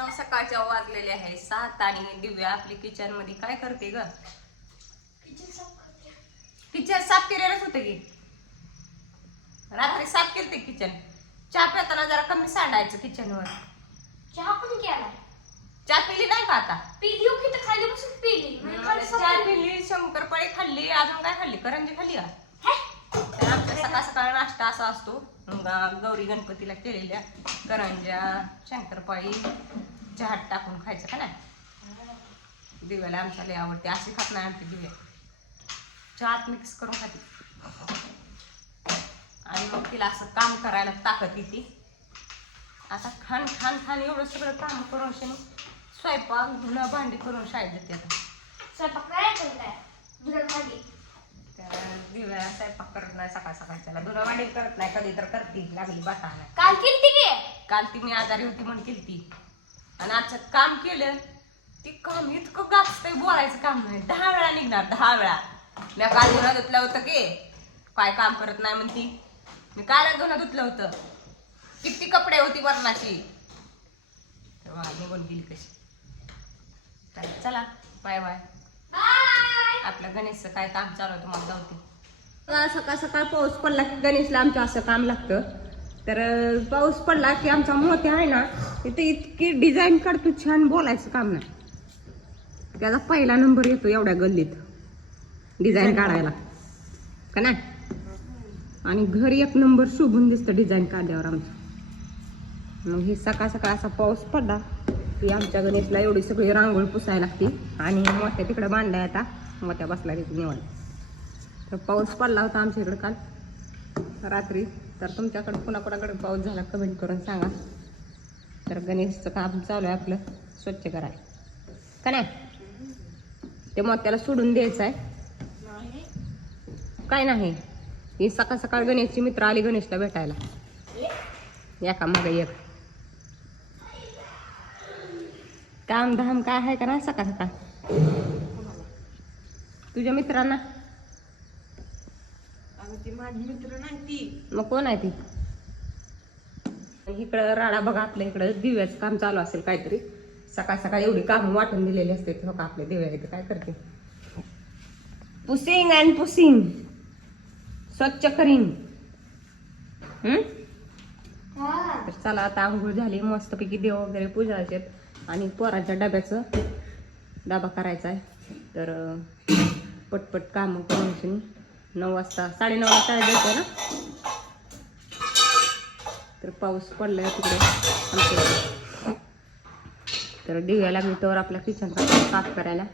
मित्रांनो सकाळच्या वाजलेले आहे. सात आणि दिव्या आपली किचनमध्ये काय करते ग? किचन साफ केलेलंच होतं की? रात्री साफ केलते किचन चहा पिताना जरा कमी सांडायचं किचनवर चहा पण केला. चहा पिली नाही का आता? पिली हो की तर खाली बसून पिली. म्हणजे खाली चहा सकाळी- पिली शंकरपाळी खाल्ली अजून काय खाल्ली? करंजी खाल्ली का? हे? तर आमचा सकाळ सकाळ नाश्ता असा असतो. ग- गौरी गणपतीला केलेल्या करंज्या शंकरपाळी चहात टाकून खायचं का नाही? दिव्याला आमच्या लय आवडते. अशी खात नाही आमची दिव्या चहात मिक्स करून खाते. आणि मग तिला असं काम करायला ताकद येते. आता खान खान खान एवढं सगळं काम करून शनी स्वयंपाक धुणं भांडी करून शाळेत जाते आता. स्वयंपाक करताय त्या दिव्या स्वयंपाक करत नाही सकाळ सकाळच्याला धुणं भांडी करत नाही. कधी तर करते लागली बाटाला काल केली काल ती मी आजारी होती म्हणून केली ती आणि आजच्यात काम केलं ती काम इतकं गाजतंय बोलायचं काम नाही. दहा वेळा निघणार दहा वेळा. मी काल धुणं धुतलं होतं की काय काम करत नाही म्हणती. मी काल धुणं धुतलं होतं. किती कपडे होती वरणाची. निघून गेली कशी. चला बाय बाय. बाय! आपल्या गणेशचं काय काम चालू आहे तुम्हाला जाऊती सकाळ सकाळ पाऊस पडला की गणेशला आमचं असं काम लागतं. तर पाऊस पडला की आमचा मोठे आहे ना तिथे इतकी डिझाईन काढतो छान बोलायचं काम नाही. त्याचा पहिला नंबर येतो एवढ्या गल्लीत डिझाईन काढायला. का नाही? आणि घरी एक नंबर शोभून दिसतं डिझाईन काढल्यावर आमचं. मग हे सकाळ सकाळ असा पाऊस पडला की आमच्या गणेशला एवढी सगळी रांगोळ पुसायला लागते. आणि मोठ्या तिकडे बांधलाय आता मोठ्या बसला तिथे निवड तर पाऊस पडला होता आमच्या इकडे काल. रात्री. तर तुमच्याकडे कुणाकुणाकडे पाऊस झाला कमेंट करून सांगा. तर गणेशचं काम चालू आहे आपलं स्वच्छ करायला. का नाही? ते मग त्याला सोडून द्यायचं आहे. काय नाही? ही सकाळ सकाळ गणेशची मित्र आली गणेशला भेटायला. एका मागे एक. काम धाम काय आहे का नाही सकाळ सकाळ? तुझ्या मित्रांना? ती. माझी मित्र नाही ती. मग कोण आहे ती? इकडं राडा बघा आपल्या इकडं दिव्याचं काम चालू असेल काहीतरी. सकाळ सकाळ एवढी काम वाटून दिलेली असते. हो का आपल्या दिव्या इथं काय करते? पुसिंग अँड पुसिंग स्वच्छ करीन. हम्म हा. तर चला आता आंघोळ झाली. मस्तपैकी देव वगैरे पूजायचे आणि पोराच्या डब्याचं डबा करायचा आहे तर पटपट काम करून नऊ वाजता साडेनऊ वाजता जायचं ना? तर पाऊस पडलाय तिकडे आमच्या तर दिव्या लागली तर आपल्या किचनचा साफ करायला